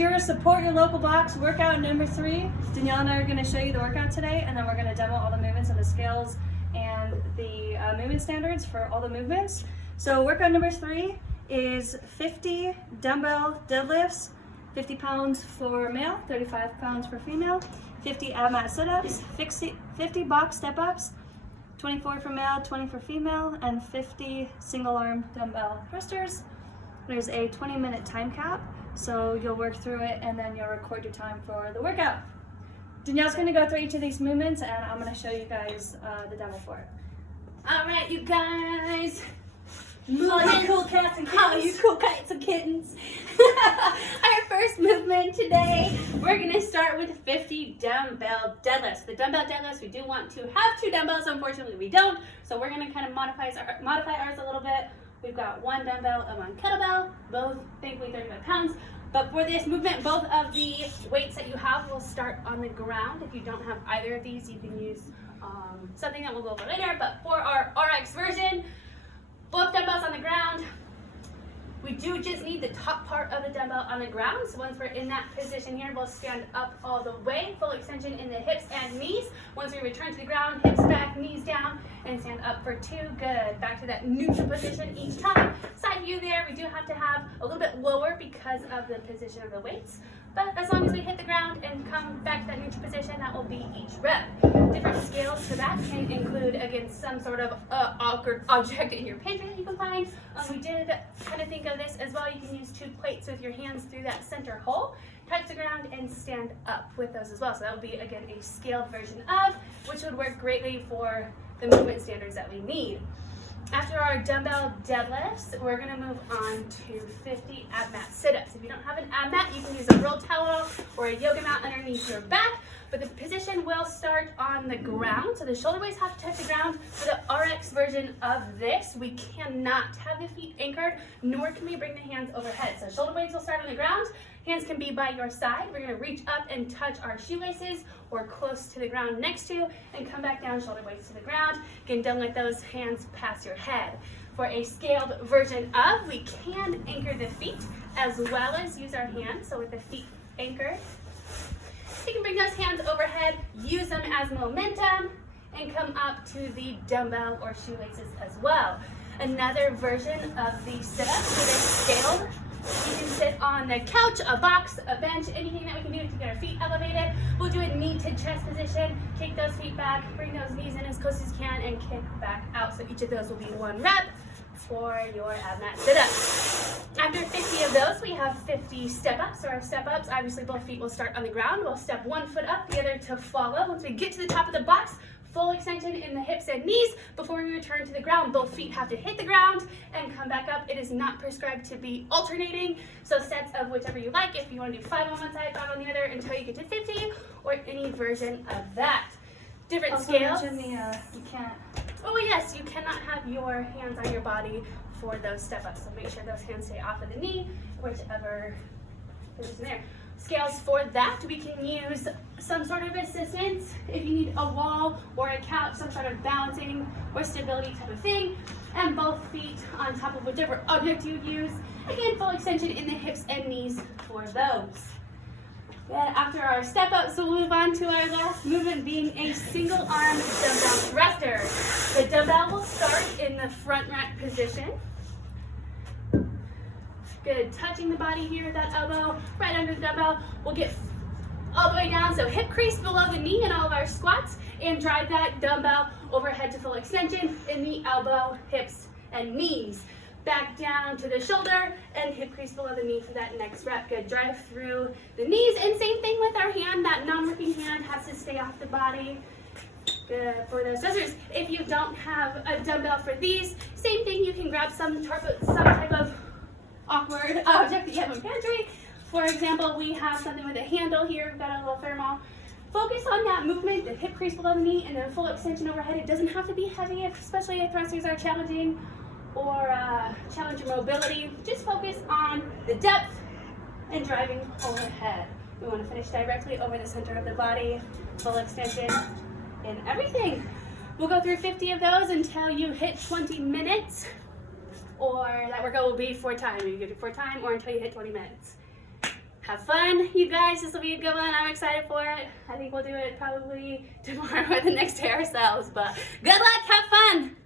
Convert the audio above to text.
your support your local box workout number 3. Danielle and I are going to show you the workout today, and then we're going to demo all the movements and the scales and the movement standards for all the movements. So workout number 3 is 50 dumbbell deadlifts, 50 pounds for male, 35 pounds for female, 50 AbMat sit-ups, 50 box step-ups, 24 for male, 20 for female, and 50 single arm dumbbell thrusters. There's a 20-minute time cap, so you'll work through it and then you'll record your time for the workout. Danielle's going to go through each of these movements and I'm going to show you guys the demo for it. All right, you guys. All you cool cats and kittens. All you cool cats and kittens. Our first movement today, we're going to start with 50 dumbbell deadlifts. The dumbbell deadlifts, we do want to have 2 dumbbells. Unfortunately, we don't. So we're going to kind of modify ours a little bit. We've got 1 dumbbell and 1 kettlebell, both thankfully 35 pounds. But for this movement, both of the weights that you have will start on the ground. If you don't have either of these, you can use something that we'll go over later. But for our RX version, both dumbbells on the ground. We do just need the top part of the dumbbell on the ground. So once we're in that position here, we'll stand up all the way, full extension in the hips and knees. Once we return to the ground, hips back, knees down, and stand up for 2. Good. Back to that neutral position each time. Side view there, we do have to have a little bit lower because of the position of the weights. But as long as we hit the ground and come back to that neutral position, that will be each rep. Different scales for that can include, again, some sort of awkward object in your pantry that you can find. We did kind of think of this as well. You can use 2 plates with your hands through that center hole, touch the ground, and stand up with those as well. So that would be, again, a scaled version of, which would work greatly for the movement standards that we need. After our dumbbell deadlifts, we're going to move on to 50 AbMat sit-ups. If you don't have an AbMat, you can use a roll towel or a yoga mat underneath your back, but the position will start on the ground, so the shoulder blades have to touch the ground. For the RX version of this, we cannot have the feet anchored, nor can we bring the hands overhead. So shoulder blades will start on the ground, hands can be by your side. We're going to reach up and touch our shoelaces or close to the ground next to, and come back down, shoulder blades to the ground. Again, don't let those hands pass your head. For a scaled version of, we can anchor the feet as well as use our hands. So with the feet anchored, you can bring those hands overhead, use them as momentum, and come up to the dumbbell or shoelaces as well. Another version of the sit-up with a scaled. You can sit on the couch, a box, a bench, anything that we can do to get our feet elevated. We'll do a knee to chest position, kick those feet back, bring those knees in as close as you can, and kick back out. So each of those will be 1 rep for your AbMat sit-up. After 50 of those, we have 50 step-ups. So our step-ups, obviously both feet will start on the ground. We'll step 1 foot up, the other to follow. Once we get to the top of the box, full extension in the hips and knees. Before we return to the ground, both feet have to hit the ground and come back up. It is not prescribed to be alternating, so sets of whichever you like. If you want to do 5 on one side, 5 on the other until you get to 50, or any version of that. Different Also scales. mention you can't. Oh yes, you cannot have your hands on your body for those step-ups, so make sure those hands stay off of the knee, whichever position there. Scales for that, we can use some sort of assistance if you need a wall or a couch, some sort of balancing or stability type of thing, and both feet on top of whichever object you use. Again, full extension in the hips and knees for those. Then after our step ups, we'll move on to our last movement, being a single arm dumbbell thruster. The dumbbell will start in the front rack position. Good, touching the body here with that elbow, right under the dumbbell. We'll get all the way down, so hip crease below the knee in all of our squats, and drive that dumbbell overhead to full extension in the elbow, hips, and knees. Back down to the shoulder and hip crease below the knee for that next rep. Good, drive through the knees, and same thing with our hand. That non-working hand has to stay off the body. Good for those thrusters. If you don't have a dumbbell for these, same thing, you can grab some type of awkward object that you have in pantry. For example, we have something with a handle here. We've got a little thermal. Focus on that movement, the hip crease below the knee, and then full extension overhead. It doesn't have to be heavy, especially if thrusters are challenging or challenge your mobility. Just focus on the depth and driving overhead. We want to finish directly over the center of the body, full extension in everything. We'll go through 50 of those until you hit 20 minutes. Or that workout will be for time. You get it for time or until you hit 20 minutes. have fun, you guys. This will be a good one. I'm excited for it. I think we'll do it probably tomorrow or the next day ourselves. But good luck. Have fun.